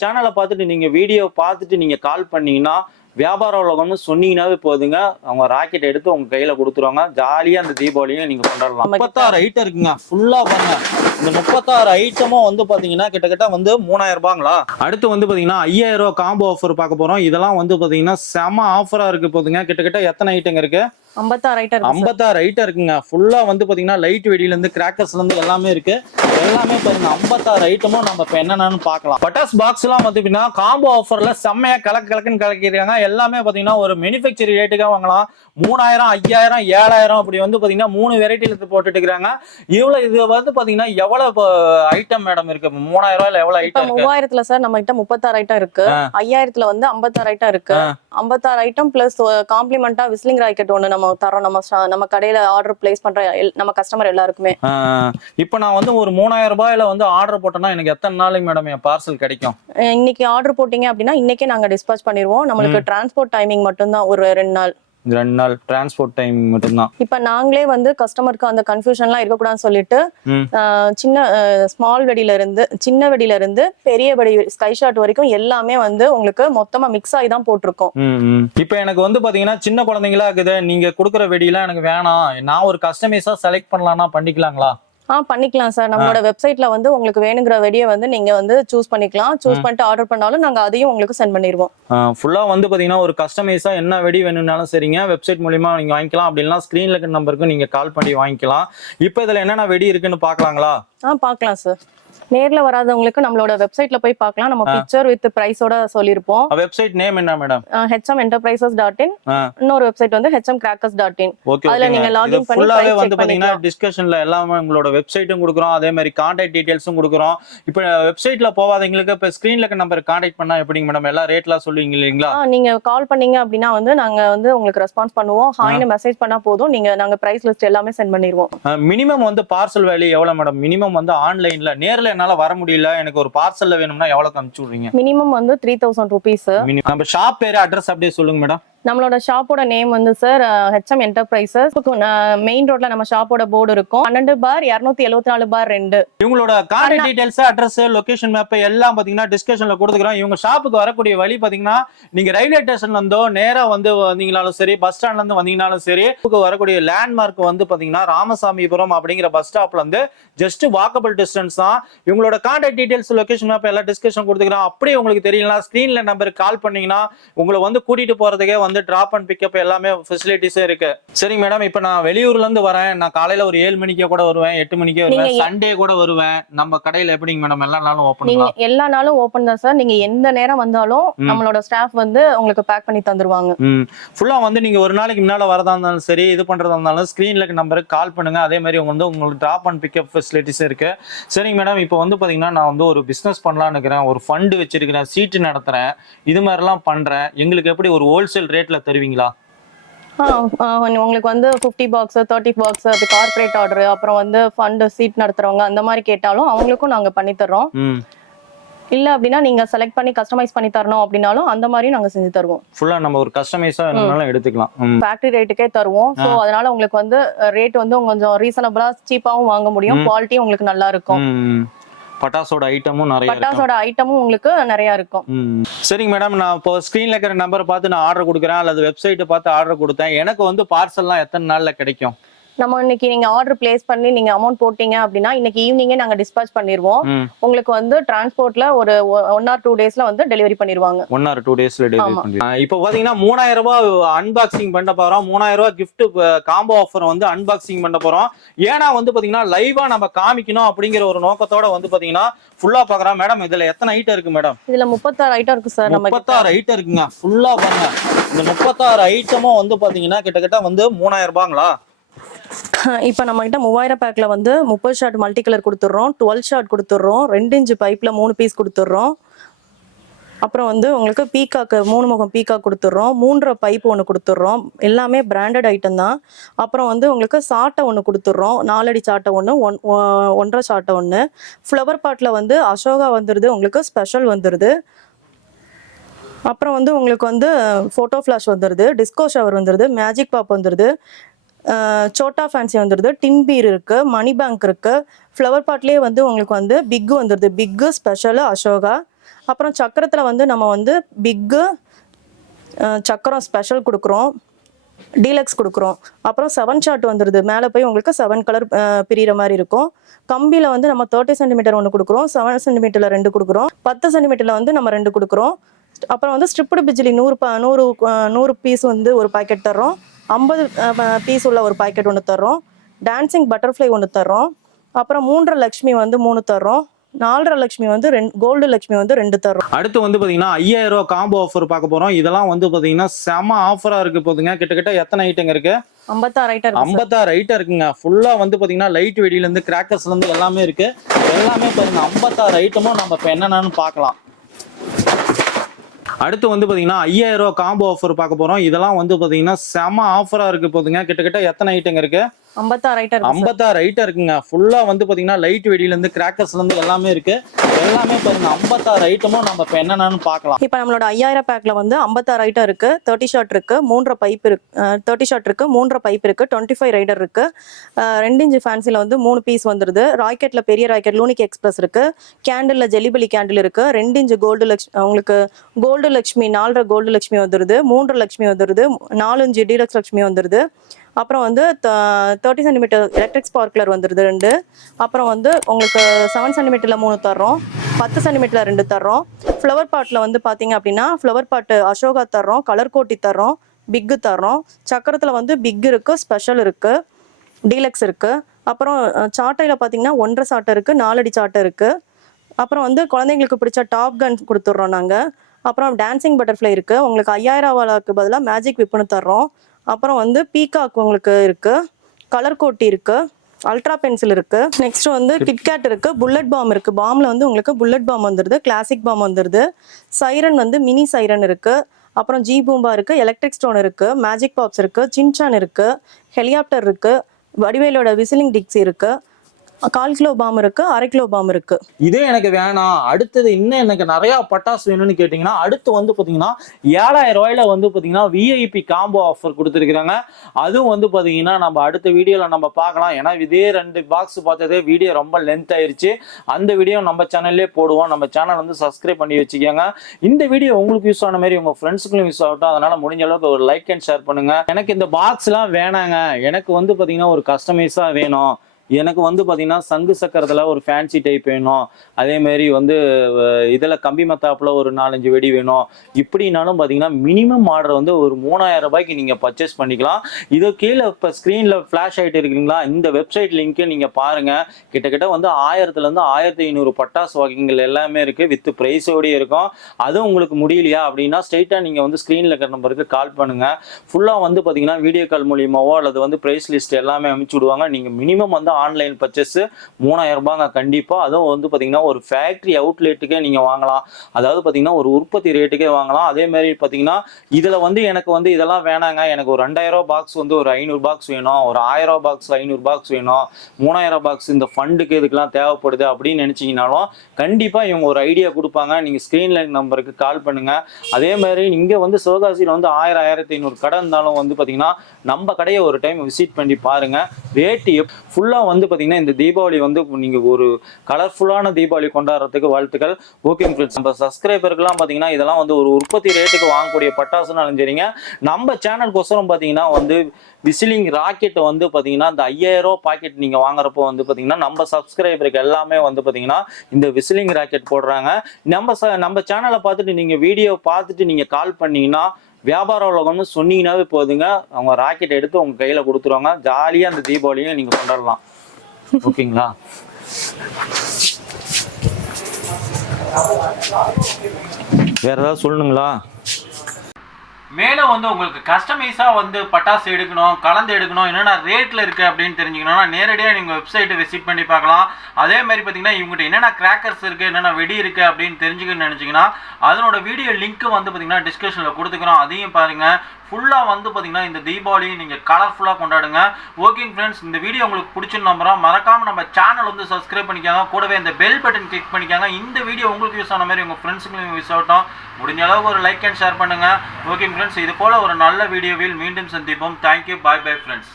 சேனலை பார்த்துட்டு நீங்க வீடியோ பார்த்துட்டு நீங்க கால் பண்ணீங்கன்னா வியாபார உலகம்னு சொன்னீங்கன்னாவே போதுங்க. அவங்க ராக்கெட் எடுத்து உங்க கையில கொடுத்துருவாங்க. ஜாலியா அந்த தீபாவளியும் நீங்க கொண்டாடலாம். முப்பத்தாறு ஐட்டம் இருக்குங்க. ஃபுல்லா பாருங்க. இந்த முப்பத்தாறு ஐட்டமும் வந்து பாத்தீங்கன்னா கிட்டத்தட்ட வந்து மூணாயிரம் ரூபாங்களா? அடுத்து வந்து பாத்தீங்கன்னா ஐயாயிரம் ரூபாய் காம்போ ஆஃபர் பார்க்க போறோம். இதெல்லாம் வந்து பாத்தீங்கன்னா செம ஆஃபரா இருக்கு போதுங்க. கிட்டத்தட்ட எத்தனை ஐட்டங்க இருக்கு? ஐம்பத்தாறு ஐட்டம் ஐம்பத்தாறு ஐட்டம் இருக்குங்க. ஃபுல்லா வந்து பாத்தீங்கன்னா லைட் வெடியில இருந்து கிராக்கர்ஸ்ல இருந்து எல்லாமே இருக்கு. எல்லாமே பாருங்க ஐம்பத்தாறு ஐட்டமும் நம்ம இப்ப என்னென்னு பார்க்கலாம். பட்டாஸ் பாக்ஸ் எல்லாம் வந்து பாத்தீங்கன்னா காம்போ ஆஃபர்ல செம்மையா கலக்கு கலக்குன்னு கலக்கிருக்காங்க எல்லாமே பாத்தீங்கன்னா ஒரு மேனுஃபேக்சர் ரேட்டுக்காக வாங்கலாம். மூணாயிரம் ஐயாயிரம் ஏழாயிரம் அப்படி வந்து பாத்தீங்கன்னா மூணு வெரைட்டில போட்டுட்டு இருக்காங்க. இவ்வளவு இது வந்து பாத்தீங்கன்னா எவ்வளவு ஐட்டம் மேடம் இருக்கு? மூணாயிரம் ரூபாயில எவ்வளவு ஐட்டம் மூவாயிரத்துல சார் நம்ம கிட்ட முப்பத்தாறு ஐட்டம் இருக்கு. ஐயாயிரத்துல வந்து ஐம்பத்தாறு ஐட்டம் இருக்கு. ஐம்பத்தாறு ஐட்டம் பிளஸ் காம்ப்ளிமெண்டா விஸ்லிங் ராக்கெட் ஒண்ணு நம்ம தரோம் நம்ம நம்ம கடையில ஆர்டர் பிளேஸ் பண்ற நம்ம கஸ்டமர் எல்லாருக்குமே. இப்ப நான் வந்து ஒரு மூணாயிரம் ரூபாயில வந்து ஆர்டர் போட்டேன்னா எனக்கு எத்தனை நாளைக்கு மேடம் என் பார்சல் கிடைக்கும்? இன்னைக்கு ஆர்டர் போட்டீங்க அப்படின்னா இன்னைக்கே நாங்க டிஸ்பாச் பண்ணிடுவோம். நம்மளுக்கு டிரான்ஸ்போர்ட் டைமிங் மட்டும்தான் ஒரு ரெண்டு நாள். ரெண்டு நாள் டிரான்ஸ்போர்ட் டைம் மட்டும்தான். இப்ப நாங்களே வந்து கஸ்டமருக்கு அந்த கன்ஃபியூஷன்லாம் இருக்கக்கூடாதுன்னு சொல்லிட்டு சின்ன ஸ்மால் வெடியில இருந்து சின்ன வெடியில இருந்து பெரிய வெடி ஸ்கை ஷாட் வரைக்கும் எல்லாமே வந்து உங்களுக்கு மொத்தமா மிக்ஸ் ஆகி தான் போட்டிருக்கோம். இப்ப எனக்கு வந்து பாத்தீங்கன்னா சின்ன குழந்தைங்களா இருக்குது நீங்க கொடுக்குற வெடியெல்லாம் எனக்கு வேணாம். நான் ஒரு கஸ்டமைஸா செலக்ட் பண்ணலாம்னா பண்ணிக்கலாங்களா? ஆ பண்ணிக்கலாம் சார். நம்மளோட வெப்சைட்ல வந்து உங்களுக்கு வேணுங்கிற வெடியை வந்து நீங்க வந்து சூஸ் பண்ணிக்கலாம். சூஸ் பண்ணிட்டு ஆர்டர் பண்ணாலும் நாங்க அதையும் உங்களுக்கு சென்ட் பண்ணிடுவோம் ஃபுல்லா வந்து பாத்தீங்கன்னா ஒரு கஸ்டமைஸா என்ன வெடி வேணும்னாலும் சரிங்க. வெப்சைட் மூலியமா நீங்க வாங்கிக்கலாம். அப்படின்னா ஸ்கிரீன்ல இருக்க நம்பருக்கு நீங்க கால் பண்ணி வாங்கிக்கலாம். இப்போ இதுல என்னென்ன வெடி இருக்குன்னு பாக்கலாங்களா? ஆ பார்க்கலாம் சார் நேர்ல வராதவங்களுக்கு நம்மளோட வெப்சைட்ல போய் பார்க்கலாம் நம்ம பிக்சர் வித் பிரைஸோட சொல்லியிருப்போம் வெப்சைட் நேம் என்ன madam HM enterprises dot in. இன்னொரு வெப்சைட் வந்து HM crackers dot in okay அதுல நீங்க login பண்ணி ஃபுல்லாவே வந்து பாத்தீங்கன்னா. டிஸ்கஷன்ல எல்லாமே உங்களோட வெப்சைட்டும் கொடுக்குறோம். அதே மாதிரி கான்டாக்ட் டீடைல்ஸும் கொடுக்குறோம். இப்போ வெப்சைட்ல போவாதவங்களுக்கு இப்போ ஸ்கிரீன்ல இருக்க நம்பர் கான்டாக்ட் பண்ணா எப்படிங்க மேடம் எல்லாம் ரேட்லாம் சொல்லுவீங்க இல்லைங்களா? நீங்க கால் பண்ணீங்க அப்படின்னா வந்து நாங்க வந்து உங்களுக்கு ரெஸ்பான்ஸ் பண்ணுவோம். ஹாய்னு மெசேஜ் பண்ணா போதும். நீங்க நாங்க பிரைஸ் லிஸ்ட் எல்லாமே சென்ட் பண்ணிடுவோம் மினிமம் வந்து பார்சல் வேல்யூ எவ்வளவு மேடம் மினிமம் வந்து ஆன்லைன்ல நேர்ல என்னால வர முடியல எனக்கு ஒரு பார்சல்ல வேணும்னா எவ்வளவு அனுப்பிச்சு விடுறீங்க? மினிமம் வந்து த்ரீ தௌசண்ட் ருபீஸ். நம்ம ஷாப் பேரு அட்ரஸ் அப்படியே சொல்லுங்க மேடம் நம்மளோட ஷாப்போட நேம் வந்து சார் ஹெச்எம் என்டர்பிரைசஸ் மெயின் ரோட்ல நம்ம ஷாப்போட போர்டு இருக்கும். பன்னெண்டு பார் இரநூத்தி எழுபத்தி நாலு பார் ரெண்டு. இவங்களோட contact details address location map எல்லாம் பாத்தீங்கன்னா டிஸ்கஷன்ல கொடுத்துக்கிறோம். இவங்க ஷாப்புக்கு வரக்கூடிய வழி பாத்தீங்கன்னா நீங்க ரயில்வே ஸ்டேஷன்ல இருந்தோ நேரா வந்து வந்தீங்கனாலும் சரி பஸ் ஸ்டாண்ட்ல இருந்து வந்தீங்கனாலும் சரி வரக்கூடிய லேண்ட்மார்க் வந்து பாத்தீங்கன்னா ராமசாமிபுரம் அப்படிங்கிற பஸ் ஸ்டாப்ல இருந்து ஜஸ்ட் வாக்கபிள் டிஸ்டன்ஸ் தான். இவங்களோட கான்டாக்ட் டீடைல்ஸ் லொகேஷன் மேப் எல்லாம் டிஸ்கஷன் கொடுத்துக்கிறோம். அப்படியே உங்களுக்கு தெரியல ஸ்கிரீன்ல நம்பருக்கு கால் பண்ணீங்கன்னா உங்களை வந்து கூட்டிட்டு போறதுக்கே வந்து டிராப் அண்ட் பிக்கப் எல்லாமே ஃபெசிலிட்டிஸும் இருக்கு. சரிங்க மேடம் இப்போ நான் வெளியூர்ல இருந்து வரேன். நான் காலையில ஒரு ஏழு மணிக்கே கூட வருவேன் எட்டு மணிக்கே வருவேன். சண்டே கூட வருவேன். நம்ம கடையில எப்படிங்க மேடம் எல்லா நாளும் ஓப்பன் எல்லா நாளும் ஓபன் தான் சார் நீங்க எந்த நேரம் வந்தாலும். நம்மளோட ஸ்டாஃப் வந்து உங்களுக்கு பேக் பண்ணி தந்துருவாங்க. ஃபுல்லா வந்து நீங்க ஒரு நாளைக்கு முன்னால வரதா இருந்தாலும் சரி இது பண்றதா இருந்தாலும் ஸ்கிரீன்ல நம்பருக்கு கால் பண்ணுங்க. அதே மாதிரி உங்க வந்து உங்களுக்கு டிராப் அண்ட் பிக்கப் ஃபெசிலிட்டிஸ் இருக்கு. சரிங்க மேடம் இப்போ வந்து பாத்தீங்கன்னா நான் வந்து ஒரு பிசினஸ் பண்ணலாம்னு இருக்கிறேன். ஒரு ஃபண்டு வச்சிருக்கிறேன். சீட்டு நடத்துறேன். இது மாதிரிலாம் பண்றேன். எங்களுக்கு எப்படி ஒரு ஹோல்சேல் ரேட்ல தருவீங்களா? உங்களுக்கு வந்து ஃபிஃப்டி பாக்ஸ் தேர்ட்டி பாக்ஸ் அது கார்பரேட் ஆர்டர் அப்புறம் வந்து ஃபண்ட் சீட் நடத்துறவங்க அந்த மாதிரி கேட்டாலும் அவங்களுக்கும் நாங்க பண்ணி தர்றோம். இல்ல அப்படின்னா நீங்க செலக்ட் பண்ணி கஸ்டமைஸ் பண்ணி தரணும் அப்படின்னாலும் அந்த மாதிரியும் நாங்க செஞ்சு தருவோம். ஃபுல்லா நம்ம ஒரு கஸ்டமைஸா வேணும்னாலும் எடுத்துக்கலாம். ஃபேக்டரி ரேட்டுக்கே தருவோம். ஸோ அதனால உங்களுக்கு வந்து ரேட் வந்து கொஞ்சம் ரீசனபிளா சீப்பாவும் வாங்க முடியும். குவாலிட்டியும் உங்களுக்கு நல்லா இருக்கும். பட்டாசோட ஐட்டமும் நிறைய பட்டாசோட ஐட்டமும் உங்களுக்கு நிறைய இருக்கும். சரிங்க மேடம் நான் இப்போ ஸ்க்ரீன்ல இருக்கிற நம்பரை பார்த்து நான் ஆர்டர் கொடுக்குறேன் அல்லது வெப்சைட்டை பார்த்து ஆர்டர் கொடுத்தேன். எனக்கு வந்து பார்சல்லாம் எத்தனை நாள்ல கிடைக்கும்? நம்ம இன்னைக்கு நீங்க ஆர்டர் பிளேஸ் பண்ணி நீங்க அமௌண்ட் போட்டீங்க அப்படின்னா இன்னைக்கு ஈவினிங்கே நாங்க டிஸ்பாச் பண்ணிடுவோம். உங்களுக்கு வந்து டிரான்ஸ்போர்ட்ல ஒரு ஒன் ஆர் டூ டேஸ்ல வந்து டெலிவரி பண்ணிடுவாங்க ஒன் ஆர் டூ டேஸ்ல டெலிவரி. பண்ணுறேன் இப்போ பாத்தீங்கன்னா மூணாயிரம் ரூபாய் அன்பாக்சிங் பண்ண போறோம். மூணாயிரம் ரூபாய் கிஃப்ட் காம்போ ஆஃபர் வந்து அன்பாக்சிங் பண்ண போறோம். ஏன்னா வந்து பாத்தீங்கன்னா லைவா நம்ம காமிக்கணும் அப்படிங்கிற ஒரு நோக்கத்தோட வந்து பாத்தீங்கன்னா ஃபுல்லா பாக்குறோம். மேடம் இதுல எத்தனை ஐட்டம் இருக்கு மேடம் இதுல முப்பத்தாறு ஐட்டம் இருக்கு சார். முப்பத்தாறு ஐட்டம் இருக்குங்க. ஃபுல்லா பாருங்க. இந்த முப்பத்தாறு ஐட்டமும் வந்து பாத்தீங்கன்னா கிட்டத்தட்ட வந்து மூணாயிரம் ரூபாங்களா? இப்போ நம்ம கிட்ட மூவாயிரம் பேக்ல வந்து முப்பது ஷார்ட் மல்டி கலர் கொடுத்துட்றோம் டுவெல் ஷார்ட் கொடுத்துட்றோம் ரெண்டு இன்ச்சு பைப்ல மூணு பீஸ் கொடுத்துட்றோம். அப்புறம் வந்து உங்களுக்கு பீகாக்கு மூணு முகம் பீகாக் கொடுத்துட்றோம் மூன்றரை பைப் ஒன்று கொடுத்துட்றோம். எல்லாமே பிராண்டட் ஐட்டம் தான். அப்புறம் வந்து உங்களுக்கு சாட்டை ஒன்று கொடுத்துட்றோம். நாலடி சாட்டை ஒன்று ஒன் ஒன்றரை சாட்டை ஒன்று ஃப்ளவர் பாட்டில் வந்து அசோகா வந்துடுது உங்களுக்கு ஸ்பெஷல் வந்துடுது அப்புறம் வந்து உங்களுக்கு வந்து ஃபோட்டோ ஃப்ளாஷ் வந்துடுது டிஸ்கோ ஷவர் வந்துடுது மேஜிக் பாப் வந்துடுது சோட்டா ஃபேன்சி வந்துடுது டின் பீர் இருக்குது மணி பேங்க் இருக்குது ஃப்ளவர் பாட்லேயே வந்து உங்களுக்கு வந்து பிக்கு வந்துடுது பிக்கு ஸ்பெஷலு அசோகா. அப்புறம் சக்கரத்தில் வந்து நம்ம வந்து பிக்கு சக்கரம் ஸ்பெஷல் கொடுக்குறோம். டீலக்ஸ் கொடுக்குறோம். அப்புறம் செவன் ஷாட் வந்துடுது மேலே போய் உங்களுக்கு செவன் கலர் பிரிகிற மாதிரி இருக்கும். கம்பியில் வந்து நம்ம தேர்ட்டி சென்டிமீட்டர் ஒன்று கொடுக்குறோம். செவன் சென்டிமீட்டரில் ரெண்டு கொடுக்குறோம். பத்து சென்டிமீட்டரில் வந்து நம்ம ரெண்டு கொடுக்குறோம். அப்புறம் வந்து ஸ்ட்ரிப்டு பிஜிலி நூறு ப நூறு நூறு பீஸ் வந்து ஒரு பாக்கெட் தர்றோம். ஐம்பது பீஸ் உள்ள ஒரு பாக்கெட் ஒன்று தர்றோம். டான்சிங் பட்டர்ஃப்ளை ஒன்று தர்றோம். அப்புறம் மூன்றரை லக்ஷ்மி வந்து மூணு தர்றோம். நாலரை லக்ஷ்மி வந்து ரெண்டு கோல்டு லக்ஷ்மி வந்து ரெண்டு தர்றோம். அடுத்து வந்து பாத்தீங்கன்னா ஐயாயிரம் ரூபாய் காம்போ ஆஃபர் பார்க்க போறோம். இதெல்லாம் வந்து பாத்தீங்கன்னா செம ஆஃபரா இருக்கு போதுங்க. கிட்டத்தட்ட எத்தனை ஐட்டங்க இருக்கு? ஐம்பத்தாறு ஐட்டம் இருக்கு ஐம்பத்தாறு ஐட்டம் இருக்குங்க. ஃபுல்லா வந்து பாத்தீங்கன்னா லைட் வெடியில இருந்து கிராக்கர்ஸ்ல இருந்து எல்லாமே இருக்கு. எல்லாமே பாருங்க ஐம்பத்தாறு ஐட்டமும் நம்ம இப்ப என்னென்னு பார்க்கலாம். அடுத்து வந்து பார்த்தீங்கன்னா ஐயாயிரம் ரூபா காம்போ ஆஃபர் பார்க்க போகிறோம் இதெல்லாம் வந்து பார்த்தீங்கன்னா செம ஆஃபராக இருக்குது போதுங்க. கிட்டத்தட்ட எத்தனை ஐட்டங்க இருக்குது ஐம்பத்தாறு ஐட்டம் ஐம்பத்தாறு ஐட்டம் இருக்குங்க. ஃபுல்லா வந்து பாத்தீங்கன்னா லைட் வெடியில இருந்து கிராக்கர்ஸ்ல இருந்து எல்லாமே இருக்கு. எல்லாமே பாருங்க ஐம்பத்தாறு ஐட்டமும் நம்ம இப்ப என்னென்னு பார்க்கலாம். இப்போ நம்மளோட ஐயாயிரம் பேக்ல வந்து ஐம்பத்தாறு ஐட்டம் இருக்கு தேர்ட்டி ஷாட் இருக்கு மூன்றரை பைப் இருக்கு தேர்ட்டி ஷாட் இருக்கு மூன்றரை பைப் இருக்கு டுவெண்ட்டி ஃபைவ் ரைடர் இருக்கு ரெண்டு இன்ச்சு ஃபேன்சில வந்து மூணு பீஸ் வந்துருது. ராக்கெட்ல பெரிய ராக்கெட் லூனிக் எக்ஸ்பிரஸ் இருக்கு. கேண்டில்ல ஜெலிபலி கேண்டில் இருக்கு. ரெண்டு இன்ச்சு கோல்டு லக்ஷ்மி உங்களுக்கு கோல்டு லக்ஷ்மி நாலரை கோல்டு லக்ஷ்மி வந்துருது. மூன்று லக்ஷ்மி வந்துருது. நாலு இன்ச்சு டீலக்ஸ் லக்ஷ்மி வந்துருது. அப்புறம் வந்து தேர்ட்டி சென்டிமீட்டர் எலக்ட்ரிக் ஸ்பார்க்லர் வந்துருது ரெண்டு. அப்புறம் வந்து உங்களுக்கு செவன் சென்டிமீட்டரில் மூணு தர்றோம். பத்து சென்டிமீட்டரில் ரெண்டு தர்றோம். ஃப்ளவர் பாட்டில் வந்து பார்த்தீங்க அப்படின்னா ஃப்ளவர் பாட்டு அசோகா தர்றோம் கலர் கோட்டி தர்றோம் பிக்கு தர்றோம். சக்கரத்தில் வந்து பிக் இருக்குது ஸ்பெஷல் இருக்குது டீலக்ஸ் இருக்குது அப்புறம் சாட்டையில் பார்த்தீங்கன்னா ஒன்றரை சாட்டை இருக்குது நாலடி சாட்டை இருக்குது அப்புறம் வந்து குழந்தைங்களுக்கு பிடிச்ச டாப் கன் கொடுத்துட்றோம் நாங்கள் அப்புறம் டான்சிங் பட்டர்ஃப்ளை இருக்குது உங்களுக்கு ஐயாயிரம் வாழாக்கு பதிலாக மேஜிக் விப்புன்னு தர்றோம். அப்புறம் வந்து பீகாக் உங்களுக்கு இருக்குது கலர் கோட்டி இருக்குது அல்ட்ரா பென்சில் இருக்கு. நெக்ஸ்ட் வந்து கிட்கேட் இருக்கு. புல்லட் பாம் இருக்கு. பாம்ல வந்து உங்களுக்கு புல்லட் பாம் வந்துருது. கிளாசிக் பாம் வந்துருது. சைரன் வந்து மினி சைரன் இருக்கு. அப்புறம் ஜி பூம்பா இருக்கு. எலக்ட்ரிக் ஸ்டோன் இருக்கு. மேஜிக் பாப்ஸ் இருக்கு. சின்சான் இருக்கு. ஹெலிகாப்டர் இருக்கு. வடிவேலோட விசிலிங் டிக்ஸ் இருக்கு. கால் கிலோ பாம் இருக்கு அரை கிலோ பாம் இருக்கு. இதே எனக்கு வேணாம். அடுத்தது இன்னும் எனக்கு நிறைய பட்டாசு வேணும்னு கேட்டீங்கன்னா அடுத்து வந்து பார்த்தீங்கன்னா ஏழாயிரம் ரூபாயில வந்து பார்த்தீங்கன்னா விஐபி காம்போ ஆஃபர் கொடுத்துருக்குறாங்க. அதுவும் வந்து பார்த்தீங்கன்னா நம்ம அடுத்த வீடியோவில் நம்ம பார்க்கலாம். ஏன்னா இதே ரெண்டு பாக்ஸ் பார்த்ததே வீடியோ ரொம்ப லென்த் ஆயிருச்சு. அந்த வீடியோ நம்ம சேனல்லே போடுவோம். நம்ம சேனல் வந்து சப்ஸ்கிரைப் பண்ணி வச்சுக்கோங்க. இந்த வீடியோ உங்களுக்கு யூஸ் ஆன மாதிரி உங்க ஃப்ரெண்ட்ஸுக்கும் யூஸ் ஆகட்டும். அதனால முடிஞ்ச அளவுக்கு ஒரு லைக் அண்ட் ஷேர் பண்ணுங்க. எனக்கு இந்த பாக்ஸ்லாம் வேணாங்க. எனக்கு வந்து பாத்தீங்கன்னா ஒரு கஸ்டமைஸா வேணும். எனக்கு வந்து பார்த்தீங்கன்னா சங்கு சக்கரத்தில் ஒரு ஃபேன்சி டைப் வேணும். அதே மாதிரி வந்து இதில் கம்பி மத்தாப்பில் ஒரு நாலஞ்சு வெடி வேணும். இப்படின்னாலும் பார்த்தீங்கன்னா மினிமம் ஆர்டர் வந்து ஒரு மூணாயிரம் ரூபாய்க்கு நீங்கள் பர்ச்சேஸ் பண்ணிக்கலாம். இதோ கீழே இப்போ ஸ்க்ரீனில் ஃப்ளாஷ் ஆகிட்டு இருக்குங்களா? இந்த வெப்சைட் லிங்க்கு நீங்கள் பாருங்கள் கிட்டத்தட்ட வந்து ஆயிரத்துலேருந்து ஆயிரத்தி ஐநூறு பட்டாசு வகைகள் எல்லாமே இருக்குது வித் ப்ரைஸோடய இருக்கும். அதுவும் உங்களுக்கு முடியலையா அப்படின்னா ஸ்ட்ரெயிட்டாக நீங்கள் வந்து ஸ்க்ரீனில் இருக்கிற நம்பருக்கு கால் பண்ணுங்கள் ஃபுல்லாக வந்து பார்த்தீங்கன்னா வீடியோ கால் மூலியமாவோ அல்லது வந்து ப்ரைஸ் லிஸ்ட் எல்லாமே அனுப்பிச்சு விடுவாங்க. நீங்கள் மினிமம் வந்து ஆன்லைன் பர்ச்சேஸ் மூணாயிரம் ரூபாங்க கண்டிப்பாக அதுவும் வந்து பார்த்தீங்கன்னா ஒரு ஃபேக்ட்ரி அவுட்லெட்டுக்கே நீங்கள் வாங்கலாம். அதாவது பார்த்தீங்கன்னா ஒரு உற்பத்தி ரேட்டுக்கே வாங்கலாம். அதே மாதிரி பார்த்தீங்கன்னா இதில் வந்து எனக்கு வந்து இதெல்லாம் வேணாங்க. எனக்கு ஒரு ரெண்டாயிரம் பாக்ஸ் வந்து ஒரு ஐநூறு பாக்ஸ் வேணும். ஒரு ஆயிரம் பாக்ஸ் ஐநூறு பாக்ஸ் வேணும். மூணாயிரம் பாக்ஸ் இந்த ஃபண்டுக்கு இதுக்கெல்லாம் தேவைப்படுது அப்படின்னு நினச்சிங்கனாலும் கண்டிப்பாக இவங்க ஒரு ஐடியா கொடுப்பாங்க. நீங்கள் ஸ்க்ரீனில் நம்பருக்கு கால் பண்ணுங்கள் அதே மாதிரி இங்கே வந்து சிவகாசியில் வந்து ஆயிரம் ஆயிரத்தி ஐநூறு கடை இருந்தாலும் வந்து பார்த்தீங்கன்னா நம்ம கடையை ஒரு டைம் விசிட் பண்ணி பாருங்கள் ரேட்டு ஃபுல்லாக வந்து பார்த்தீங்கன்னா இந்த தீபாவளி வந்து நீங்கள் ஒரு கலர்ஃபுல்லான தீபாவளி கொண்டாடுறதுக்கு வாழ்த்துக்கள். ஓகே ஃப்ரெண்ட்ஸ் நம்ம சப்ஸ்கிரைபருக்குலாம் பார்த்தீங்கன்னா இதெல்லாம் வந்து ஒரு உற்பத்தி ரேட்டுக்கு வாங்கக்கூடிய பட்டாசுனாலும் சரிங்க நம்ம சேனலுக்கோசரம் பார்த்தீங்கன்னா வந்து விசிலிங் ராக்கெட் வந்து பார்த்தீங்கன்னா இந்த ஐயாயிரம் ரூபா பாக்கெட் நீங்கள் வாங்குறப்போ வந்து பார்த்தீங்கன்னா நம்ம சப்ஸ்கிரைபருக்கு எல்லாமே வந்து பார்த்தீங்கன்னா இந்த விசிலிங் ராக்கெட் போடுறாங்க. நம்ம ச நம்ம சேனலை பார்த்துட்டு நீங்கள் வீடியோ பார்த்துட்டு நீங்கள் கால் பண்ணீங்கன்னா வியாபார உலகம்னு சொன்னீங்கன்னாவே போதுங்க. அவங்க ராக்கெட் எடுத்து உங்கள் கையில் கொடுத்துருவாங்க. ஜாலியாக அந்த தீபாவளியை நீங்கள் கொண்டாடலாம். ஓகேங்களா? வேற ஏதாவது சொல்லணுங்களா? மேலும் வந்து உங்களுக்கு கஸ்டமைஸாக வந்து பட்டாசு எடுக்கணும் கலந்து எடுக்கணும் என்னென்ன ரேட்டில் இருக்குது அப்படின்னு தெரிஞ்சுக்கணும்னா நேரடியாக நீங்கள் வெப்சைட்டை விசிட் பண்ணி பார்க்கலாம். அதே மாதிரி பார்த்தீங்கன்னா இவங்ககிட்ட என்னென்ன கிராக்கர்ஸ் இருக்குது என்னென்ன வெடி இருக்குது அப்படின்னு தெரிஞ்சுக்கணும்னு நினச்சிங்கன்னா அதனோட வீடியோ லிங்க் வந்து பார்த்தீங்கன்னா டிஸ்கிரிப்ஷனில் கொடுத்துக்கிறோம். அதையும் பாருங்கள் ஃபுல்லாக வந்து பார்த்தீங்கன்னா இந்த தீபாவளியை நீங்கள் கலர்ஃபுல்லாக கொண்டாடுங்க. ஓகேங்க ஃப்ரெண்ட்ஸ் இந்த வீடியோ உங்களுக்கு பிடிச்சின்னு நம்புறோம் மறக்காமல் நம்ம சேனல் வந்து சப்ஸ்கிரைப் பண்ணிக்காங்க. கூடவே இந்த பெல் பட்டன் கிளிக் பண்ணிக்காங்க. இந்த வீடியோ உங்களுக்கு யூஸ் ஆன மாதிரி உங்கள் ஃப்ரெண்ட்ஸுக்கும் யூஸ் ஆகட்டும். முடிஞ்ச அளவுக்கு ஒரு லைக் அண்ட் ஷேர் பண்ணுங்கள் ஓகே ஃப்ரெண்ட்ஸ் இது போல் ஒரு நல்ல வீடியோவில் மீண்டும் சந்திப்போம். Thank you bye bye friends